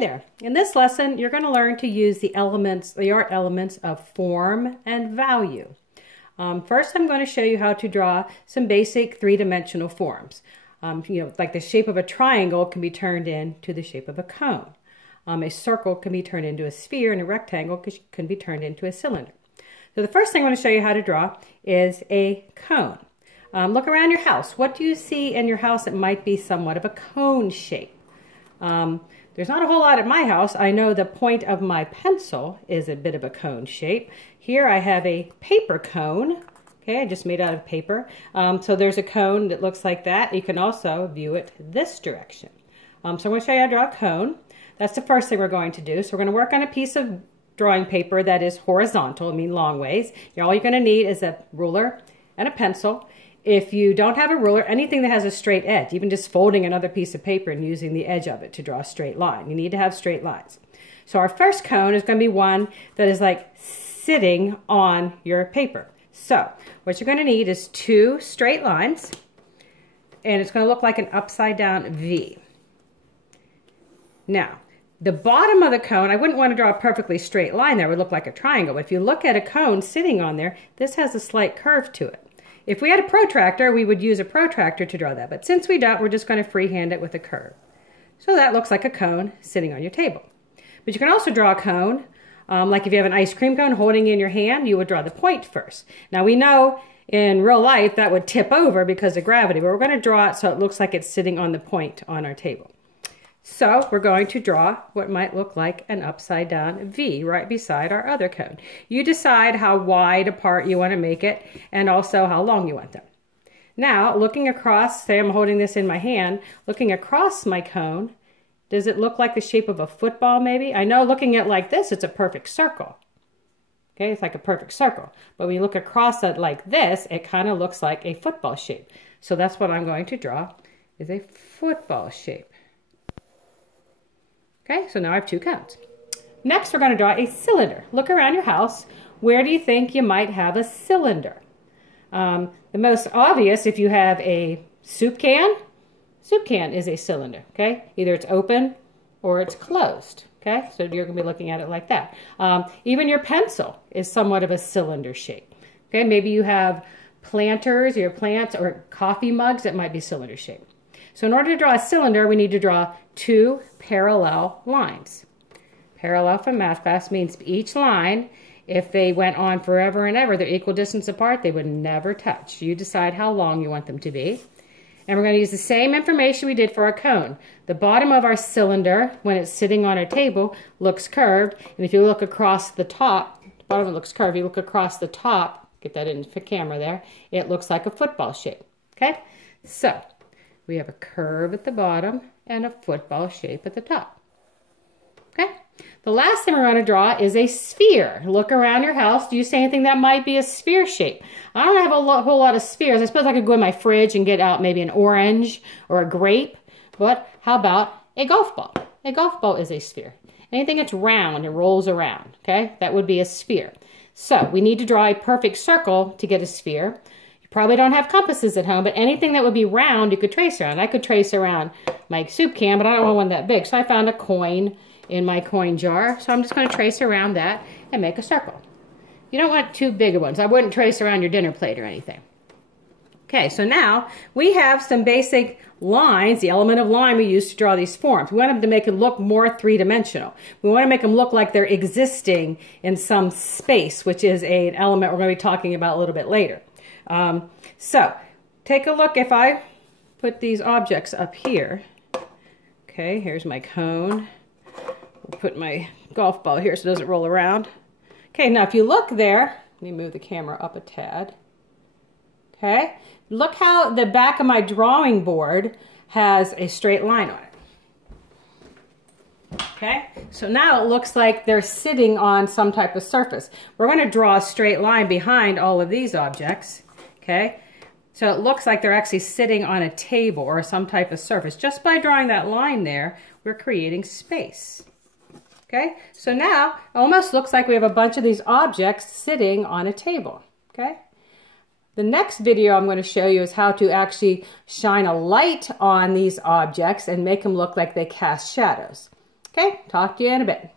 there. In this lesson, you're going to learn to use the art elements of form and value. First, I'm going to show you how to draw some basic three-dimensional forms. Like the shape of a triangle can be turned into the shape of a cone. A circle can be turned into a sphere, and a rectangle can be turned into a cylinder. So the first thing I want to show you how to draw is a cone. Look around your house. What do you see in your house that might be somewhat of a cone shape? There's not a whole lot at my house. I know the point of my pencil is a bit of a cone shape. Here I have a paper cone. Okay, I just made out of paper. So there's a cone that looks like that. You can also view it this direction. So I'm going to show you how to draw a cone. That's the first thing we're going to do. So we're going to work on a piece of drawing paper that is horizontal, I mean long ways. All you're going to need is a ruler and a pencil. If you don't have a ruler, anything that has a straight edge, even just folding another piece of paper and using the edge of it to draw a straight line. You need to have straight lines. So our first cone is going to be one that is like sitting on your paper. So what you're going to need is two straight lines, and it's going to look like an upside down V. Now, the bottom of the cone, I wouldn't want to draw a perfectly straight line there. It would look like a triangle. But if you look at a cone sitting on there, this has a slight curve to it. If we had a protractor, we would use a protractor to draw that. But since we don't, we're just going to freehand it with a curve. So that looks like a cone sitting on your table. But you can also draw a cone, like if you have an ice cream cone holding in your hand, you would draw the point first. Now we know in real life that would tip over because of gravity, but we're going to draw it so it looks like it's sitting on the point on our table. So we're going to draw what might look like an upside down V right beside our other cone. You decide how wide apart you want to make it and also how long you want them. Now, looking across, say I'm holding this in my hand, looking across my cone, does it look like the shape of a football maybe? I know looking at it like this, it's a perfect circle. Okay, it's like a perfect circle. But when you look across it like this, it kind of looks like a football shape. So that's what I'm going to draw, is a football shape. Okay, so now I have two cones. Next, we're going to draw a cylinder. Look around your house. Where do you think you might have a cylinder? The most obvious, if you have a soup can is a cylinder, okay? Either it's open or it's closed, okay? So you're going to be looking at it like that. Even your pencil is somewhat of a cylinder shape, okay? Maybe you have planters, or your plants, or coffee mugs that might be cylinder shape. So in order to draw a cylinder, we need to draw two parallel lines. Parallel from math class means each line, if they went on forever and ever, they're equal distance apart, they would never touch. You decide how long you want them to be. And we're going to use the same information we did for our cone. The bottom of our cylinder, when it's sitting on our table, looks curved. And if you look across the top, the bottom looks curved. If you look across the top, get that in the camera there, it looks like a football shape. Okay? So we have a curve at the bottom and a football shape at the top. Okay? The last thing we're going to draw is a sphere. Look around your house. Do you see anything that might be a sphere shape? I don't have a whole lot of spheres. I suppose I could go in my fridge and get out maybe an orange or a grape. But how about a golf ball? A golf ball is a sphere. Anything that's round and rolls around, okay? That would be a sphere. So we need to draw a perfect circle to get a sphere. Probably don't have compasses at home, but anything that would be round, you could trace around. I could trace around my soup can, but I don't want one that big. So I found a coin in my coin jar. So I'm just going to trace around that and make a circle. You don't want too big ones. I wouldn't trace around your dinner plate or anything. Okay, so now we have some basic lines, the element of line we use to draw these forms. We want them to make them look more three-dimensional. We want to make them look like they're existing in some space, which is an element we're going to be talking about a little bit later. So take a look. If I put these objects up here, okay, here's my cone. We'll put my golf ball here so it doesn't roll around. Okay, now if you look there, let me move the camera up a tad. Okay, look how the back of my drawing board has a straight line on it. Okay, so now it looks like they're sitting on some type of surface. We're going to draw a straight line behind all of these objects. Okay, so it looks like they're actually sitting on a table or some type of surface. Just by drawing that line there, we're creating space. Okay, so now it almost looks like we have a bunch of these objects sitting on a table. Okay, the next video I'm going to show you is how to actually shine a light on these objects and make them look like they cast shadows. Okay, talk to you in a bit.